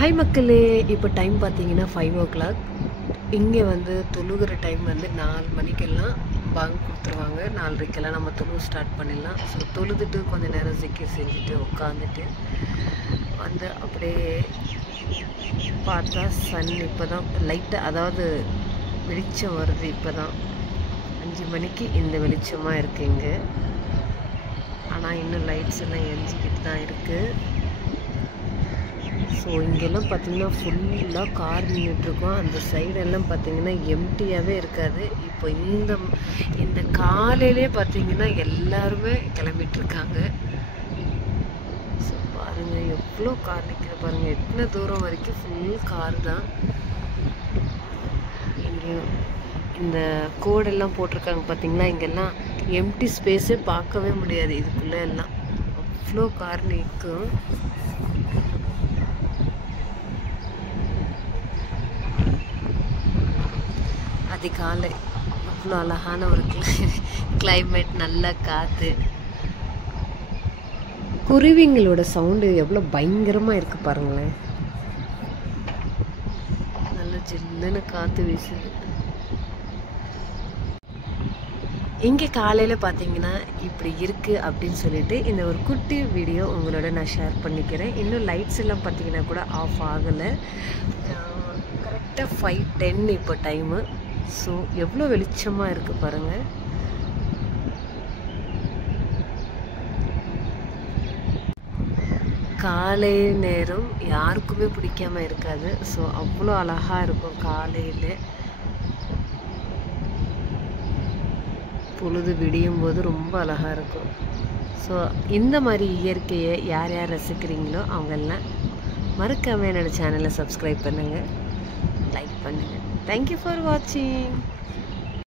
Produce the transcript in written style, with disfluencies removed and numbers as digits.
Hi மக்களே, இப்போ time பார்த்தீங்கன்னா 5 o'clock. இங்கே வந்து தொழுகிற டைம் வந்து 4 மணிக்கெல்லாம் பேங்க் கொடுத்துருவாங்க. 4:30 நம்ம தொழுவு ஸ்டார்ட் பண்ணிடலாம். ஸோ தொழுதுட்டு கொஞ்சம் நேரம் சிக்கர் செஞ்சுட்டு உட்காந்துட்டு வந்து அப்படியே பார்த்தா சன் இப்போ தான் லைட்டாக, அதாவது வெளிச்சம் வருது. இப்போ தான் 5 மணிக்கு இந்த வெளிச்சமாக இருக்குங்க. ஆனால் இன்னும் லைட்ஸ் எல்லாம் எரிஞ்சிக்கிட்டு தான் இருக்குது. ஸோ இங்கெல்லாம் பார்த்தீங்கன்னா ஃபுல்லாக கார் நின்றுட்டுருக்கோம். அந்த சைடெல்லாம் பார்த்தீங்கன்னா எம்டியாகவே இருக்காது. இப்போ இந்த காலையிலே பார்த்தீங்கன்னா எல்லாருமே கிளம்பிட்டுருக்காங்க. ஸோ பாருங்கள் எவ்வளோ கார் நிற்கிது பாருங்கள். எத்தனை தூரம் வரைக்கும் ஃபுல் கார் தான். இங்கேயும் இந்த கோடெல்லாம் போட்டிருக்காங்க பார்த்தீங்களா. இங்கெல்லாம் எம்டி ஸ்பேஸே பார்க்கவே முடியாது. இதுக்குள்ளே எல்லாம் அவ்வளோ கார் நிற்கும். அதிகாலை அவ்வளோ அழகான ஒரு கிளைமேட், நல்ல காற்று, குருவிங்களோட சவுண்டு எவ்வளோ பயங்கரமாக இருக்குது பாருங்களேன். நல்ல ஜில்லுன்னு காற்று வீசுது. இங்கே காலையில் பார்த்தீங்கன்னா இப்படி இருக்குது அப்படின்னு சொல்லிட்டு இந்த ஒரு குட்டி வீடியோ உங்களோட நான் ஷேர் பண்ணிக்கிறேன். இன்னும் லைட்ஸ் எல்லாம் பார்த்தீங்கன்னா கூட ஆஃப் ஆகலை. கரெக்டாக 5:10 இப்போ டைமு. ஸோ எவ்வளோ வெளிச்சமாக இருக்குது பாருங்கள். காலை நேரம் யாருக்குமே பிடிக்காம இருக்காது. ஸோ அவ்வளோ அழகாக இருக்கும் காலையில். பொழுது விடியும் போது ரொம்ப அழகாக இருக்கும். ஸோ இந்த மாதிரி இயற்கையை யார் யார் ரசிக்கிறீங்களோ அவங்கெல்லாம் மறக்காமல் என்னோடய சேனலை சப்ஸ்கிரைப் பண்ணுங்கள், லைக் பண்ணுங்கள். தேங்க்யூ ஃபார் வாட்சிங்.